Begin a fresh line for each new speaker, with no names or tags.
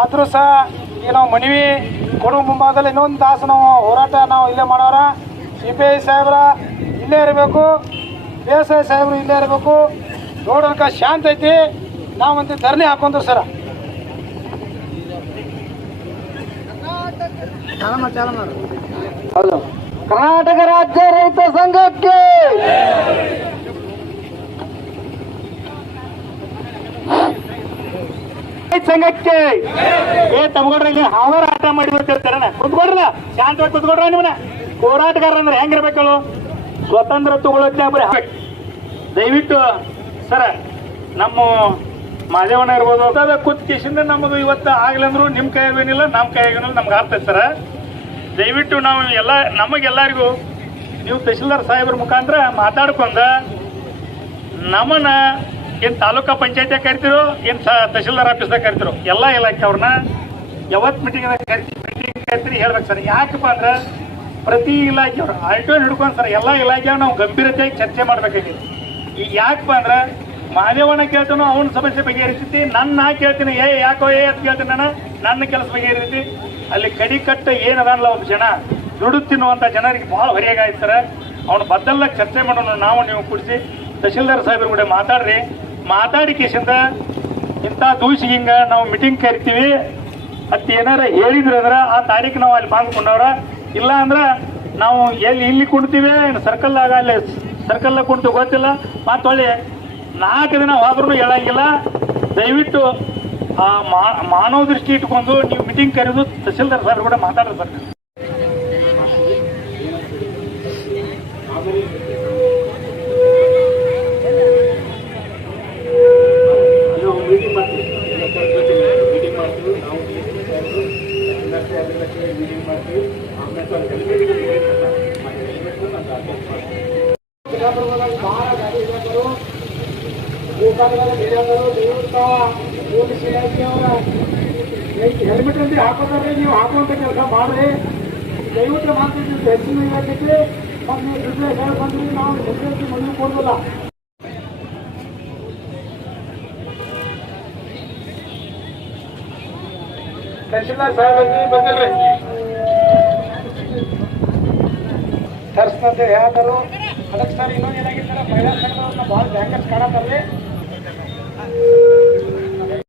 ಆದರೂ ಸಹ ಈ ನಾವು ಮನವಿ ಕೊಡುವ ಮುಂಭಾಗದಲ್ಲಿ ಇನ್ನೊಂದು ತಾಸು ನಾವು ಹೋರಾಟ ನಾವು ಇಲ್ಲೇ ಮಾಡೋರ. ಸಿ ಪಿ ಐ ಸಾಹೇಬ್ರ ಇಲ್ಲೇ ಇರಬೇಕು. ಎಸ್ ಐ ಸಾಹೇಬ್ರು ಇಲ್ಲೇ ಇರಬೇಕು. ನೋಡೋಕೆ ಶಾಂತ ಐತಿ. ನಾವಂತೆ ಧರಣಿ ಹಾಕೊಂಡ್ರು ಸರ. ಕರ್ನಾಟಕ ರಾಜ್ಯ ರೈತ ಸಂಘಕ್ಕೆ ಸಂಘಕ್ಕೆ. ಏ, ತಮ್ಗೊಡ್ರಿ ಇಲ್ಲಿ ಆಟ ಮಾಡಿ ಕುತ್ಕೊಡ್ರ ಶಾಂತವಾಗಿ ಕುತ್ಕೊಡ್ರ ನಿಮ್ಮನ್ನ. ಹೋರಾಟಗಾರ ಅಂದ್ರೆ ಹೆಂಗಿರ್ಬೇಕು ಸ್ವತಂತ್ರ ತಗೊಳ್ಳೋದ್ನ ಬರೀ. ದಯವಿಟ್ಟು, ಸರ, ನಮ್ಮ ಮಾದೇವಣ್ಣ ಇರ್ಬೋದು. ಅದು ಕಿಶಿಂದ ನಮ್ಮದು ಇವತ್ತು ಆಗ್ಲಂದ್ರು ನಿಮ್ಮ ಕೈಯಾಗೇನಿಲ್ಲ ನಮ್ಮ ಕೈಯಾಗೇನಿಲ್ಲ ನಮ್ಗೆ ಆಗ್ತೈತೆ ಸರ. ದಯವಿಟ್ಟು ನಾವು ಎಲ್ಲ, ನಮಗೆಲ್ಲರಿಗೂ, ನೀವು ತಹಶೀಲ್ದಾರ್ ಸಾಹೇಬ್ರ ಮುಖಾಂತರ ಮಾತಾಡ್ಕೊಂಡ ನಮ್ಮನ್ನ ಏನ್ ತಾಲೂಕಾ ಪಂಚಾಯತಿ ಕರಿತಿರೋ, ಏನ್ ತಹಶೀಲ್ದಾರ್ ಆಫೀಸ್ದಾಗ ಕರಿತಿರೋ, ಎಲ್ಲ ಇಲಾಖೆ ಅವ್ರನ್ನ ಯಾವತ್ ಮೀಟಿಂಗ್ ಕರಿತಿ ಮೀಟಿಂಗ್ ಕರಿತೀರಿ ಹೇಳ್ಬೇಕು ಸರ್. ಯಾಕಪ್ಪ ಅಂದ್ರೆ ಪ್ರತಿ ಇಲಾಖೆಯವ್ರು ಆಲ್ಟೋ ಹಿಡ್ಕೊಂಡು ಸರ್, ಎಲ್ಲ ಇಲಾಖೆ ನಾವು ಗಂಭೀರತೆಯಾಗಿ ಚರ್ಚೆ ಮಾಡ್ಬೇಕಾಗಿತ್ತು ಈಗ ಯಾಕಪ್ಪ ಅಂದ್ರೆ ಮಾನವನ ಕೇಳ್ತಾನೋ, ಅವನ ಸಮಸ್ಯೆ ಬಗೆಹರಿಸ್ತೈತಿ ನನ್ನ ನಾ ಕೇಳ್ತೀನಿ, ಏ, ಯಾಕೋ, ಏ, ಅಂತ ಕೇಳ್ತೀನಿ ನಾನು. ನನ್ನ ಕೆಲಸ ಬಗೆಹರಿತೈತಿ. ಅಲ್ಲಿ ಕಡಿ ಕಟ್ಟ ಏನದಲ್ಲ ಒಬ್ಬ ಜನ, ದುಡ್ಡು ತಿನ್ನುವಂಥ ಜನರಿಗೆ ಭಾಳ ಸರ್. ಅವನು ಬದ್ದಲ್ಲ ಚರ್ಚೆ ಮಾಡೋಣ, ನಾವು ನೀವು ಕೂಡಿಸಿ. ತಹಶೀಲ್ದಾರ್ ಸಾಹೇಬ್ರ ಕೂಡ ಮಾತಾಡ್ರಿ. ಮಾತಾಡಿ ಕೇಸಿಂದ ಇಂಥ ದೂಷಿಗೆ ಹಿಂಗ ನಾವು ಮೀಟಿಂಗ್ ಕರಿತೀವಿ. ಅತ್ತ ಏನಾರ ಹೇಳಿದ್ರ ಅಂದ್ರೆ ಆ ತಾರೀಕು ನಾವು ಅಲ್ಲಿ ಬಾಂದ್ಕೊಂಡವ್ರ ಇಲ್ಲ ಅಂದ್ರೆ ನಾವು ಎಲ್ಲಿ ಇಲ್ಲಿ ಕುಣ್ತೀವಿ ಸರ್ಕಲ್ ಆಗ ಅಲ್ಲಿ ಸರ್ಕಲ್ ಕುಣ್ತೀವಿ ಗೊತ್ತಿಲ್ಲ. ಮತ್ತೆ ಹೊಳ್ಳಿ ನಾಲ್ಕು ದಿನ ಹೋದ್ರೂ ಹೇಳಂಗಿಲ್ಲ. ದಯವಿಟ್ಟು ಆ ಮಾನವ ದೃಷ್ಟಿ ಇಟ್ಕೊಂಡು ನೀವು ಮೀಟಿಂಗ್ ಕರೆದು ತಹಸೀಲ್ದಾರ್ ಸರ್ ಕೂಡ ಮಾತಾಡ್ರಿ ಸರ್. ಹೆಲ್ಮೆಟ್ ಅಂತ ಹಾಕೋದ್ರೆ ನೀವು ಹಾಕುವಂತ ಕೆಲಸ ಮಾಡ್ರಿ ದಯವಿಟ್ಟು ಮಾಡ್ತಿದ್ದೀವಿ ಹೆಚ್ಚಿನ ಇಲಾಖೆಗೆ ಮತ್ತೆ ನೀವು ದುಡ್ಡು ಹೇಳಿ ಬಂದ್ರಿ ನಾವು ಹೆಚ್ಚು ಮನವಿ ಕೊಡೋದಿಲ್ಲ ತಹಶೀಲ್ದಾರ್ ಸಾಹೇಬ್ ಬಂದಿಲ್ರಿ ತರ್ಸ್ನಂತ ಹೇಳ್ತಾರೋ ಅದಕ್ಕೆ ಸರ್ ಇನ್ನೊಂದು ಏನಾಗಿತ್ತು ಮಹಿಳಾ ಸಂಘದವ್ರನ್ನ ಭಾಳ ಬ್ಯಾಂಕರ್ಸ್ ಕಾಣತ್ತಾರ್ರಿ